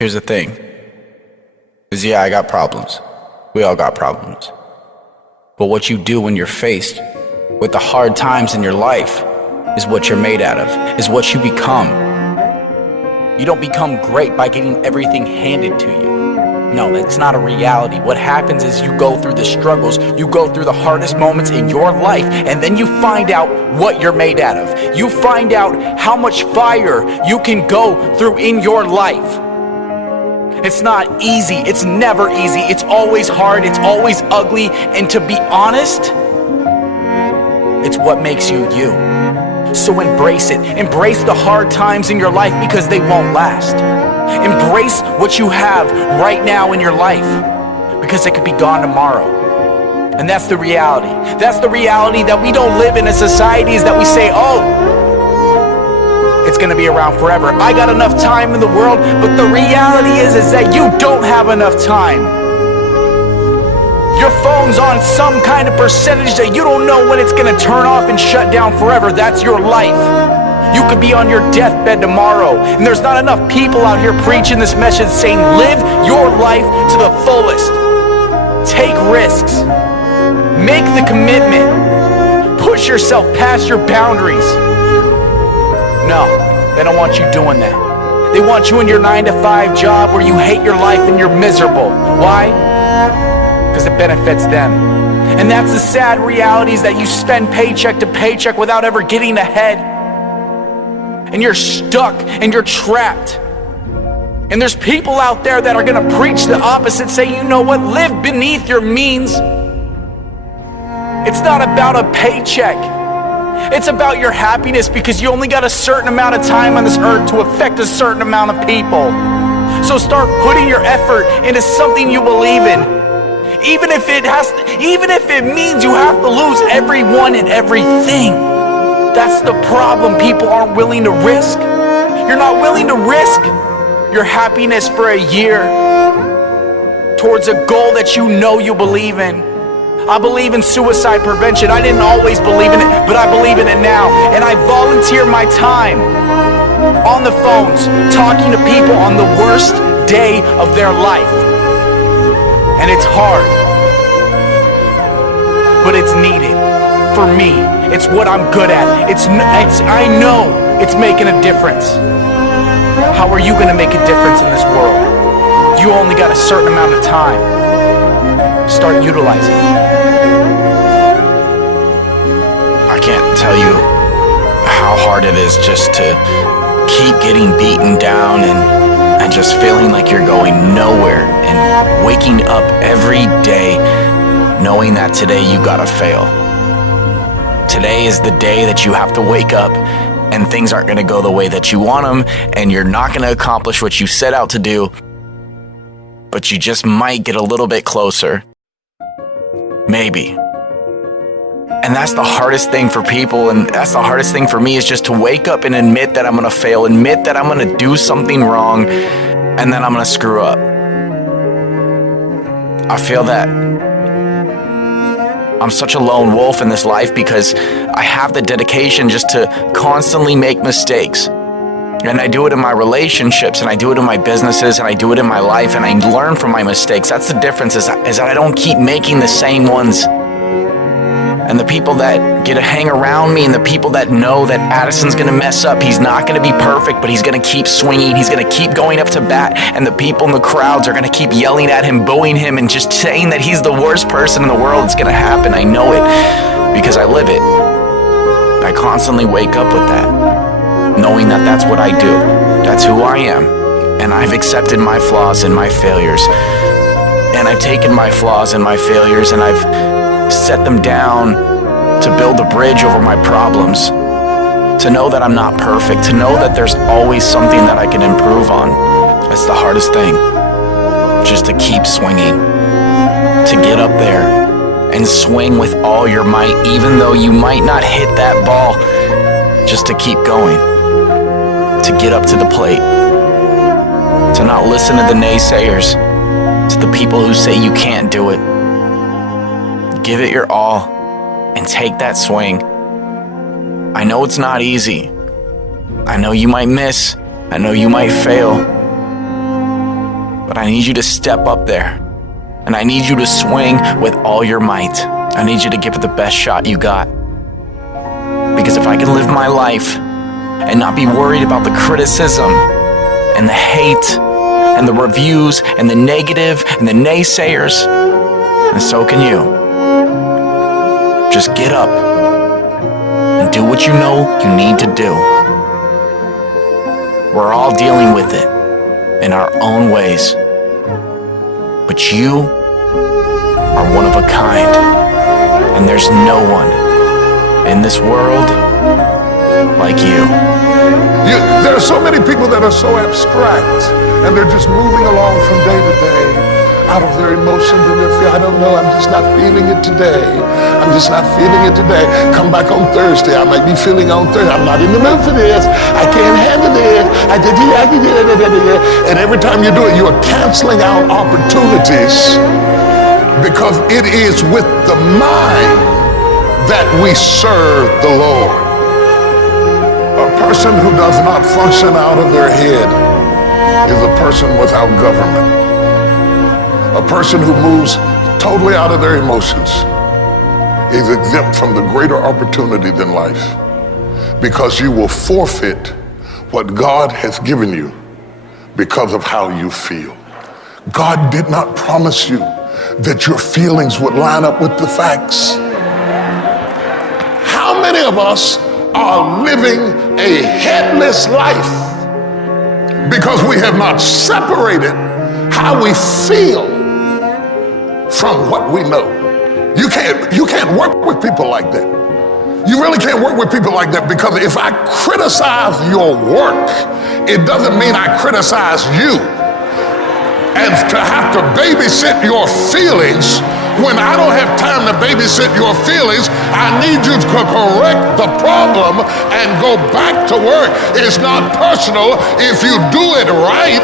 Here's the thing. Is yeah, I got problems. We all got problems. But what you do when you're faced with the hard times in your life is what you're made out of, is what you become. You don't become great by getting everything handed to you. No, that's not a reality. What happens is you go through the struggles, you go through the hardest moments in your life, and then you find out what you're made out of. You find out how much fire you can go through in your life. It's not easy. It's never easy. It's always hard. It's always ugly. And to be honest, it's what makes you you. So embrace it. Embrace the hard times in your life because they won't last. Embrace what you have right now in your life because it could be gone tomorrow. And that's the reality. That's the reality that we don't live in a society is that we say, oh, it's gonna be around forever. I got enough time in the world, but the reality is that you don't have enough time. Your phone's on some kind of percentage that you don't know when it's gonna turn off and shut down forever. That's your life. You could be on your deathbed tomorrow, and there's not enough people out here preaching this message saying, live your life to the fullest. Take risks. Make the commitment. Push yourself past your boundaries. No, they don't want you doing that. They want you in your 9-to-5 job where you hate your life and you're miserable. Why? Because it benefits them. And that's the sad reality is that you spend paycheck to paycheck without ever getting ahead. And you're stuck and you're trapped. And there's people out there that are gonna preach the opposite, say, you know what, live beneath your means. It's not about a paycheck. It's about your happiness because you only got a certain amount of time on this earth to affect a certain amount of people. So start putting your effort into something you believe in. Even if it means you have to lose everyone and everything. That's the problem. People aren't willing to risk. You're not willing to risk your happiness for a year towards a goal that you know you believe in. I believe in suicide prevention. I didn't always believe in it, but I believe in it now. And I volunteer my time on the phones, talking to people on the worst day of their life. And it's hard, but it's needed. For me, it's what I'm good at. I know it's making a difference. How are you gonna make a difference in this world? You only got a certain amount of time. Start utilizing it. I can't tell you how hard it is just to keep getting beaten down and just feeling like you're going nowhere and waking up every day knowing that today you gotta fail. Today is the day that you have to wake up and things aren't gonna go the way that you want them and you're not gonna accomplish what you set out to do, but you just might get a little bit closer. Maybe. And that's the hardest thing for people, and that's the hardest thing for me is just to wake up and admit that I'm gonna fail, admit that I'm gonna do something wrong, and then I'm gonna screw up. I feel that I'm such a lone wolf in this life because I have the dedication just to constantly make mistakes. And I do it in my relationships, and I do it in my businesses, and I do it in my life, and I learn from my mistakes. That's the difference, is that I don't keep making the same ones. And the people that get to hang around me and the people that know that Addison's gonna mess up, he's not gonna be perfect, but he's gonna keep swinging, he's gonna keep going up to bat, and the people in the crowds are gonna keep yelling at him, booing him, and just saying that he's the worst person in the world. It's gonna happen. I know it because I live it. I constantly wake up with that, knowing that that's what I do. That's who I am. And I've accepted my flaws and my failures. And I've taken my flaws and my failures and I've set them down to build a bridge over my problems. To know that I'm not perfect. To know that there's always something that I can improve on. That's the hardest thing. Just to keep swinging. To get up there and swing with all your might, even though you might not hit that ball. Just to keep going. To get up to the plate, to not listen to the naysayers, to the people who say you can't do it. Give it your all and take that swing. I know it's not easy. I know you might miss. I know you might fail. But I need you to step up there. And I need you to swing with all your might. I need you to give it the best shot you got. Because if I can live my life and not be worried about the criticism and the hate and the reviews and the negative and the naysayers, and so can you. Just get up and do what you know you need to do. We're all dealing with it in our own ways. But you are one of a kind. And there's no one in this world like you. There are so many people that are so abstract, and they're just moving along from day to day out of their emotions and their fear. I don't know, I'm just not feeling it today. I'm just not feeling it today. Come back on Thursday. I might be feeling on Thursday. I'm not in the mood for this. I can't handle this. And every time you do it, you're canceling out opportunities, because it is with the mind that we serve the Lord. A person who does not function out of their head is a person without government. A person who moves totally out of their emotions is exempt from the greater opportunity than life, because you will forfeit what God has given you because of how you feel. God did not promise you that your feelings would line up with the facts. How many of us are living a headless life because we have not separated how we feel from what we know? You can't work with people like that. You really can't work with people like that, because if I criticize your work, it doesn't mean I criticize you. And to have to babysit your feelings, when I don't have time to babysit your feelings, I need you to correct the problem and go back to work. It's not personal if you do it right.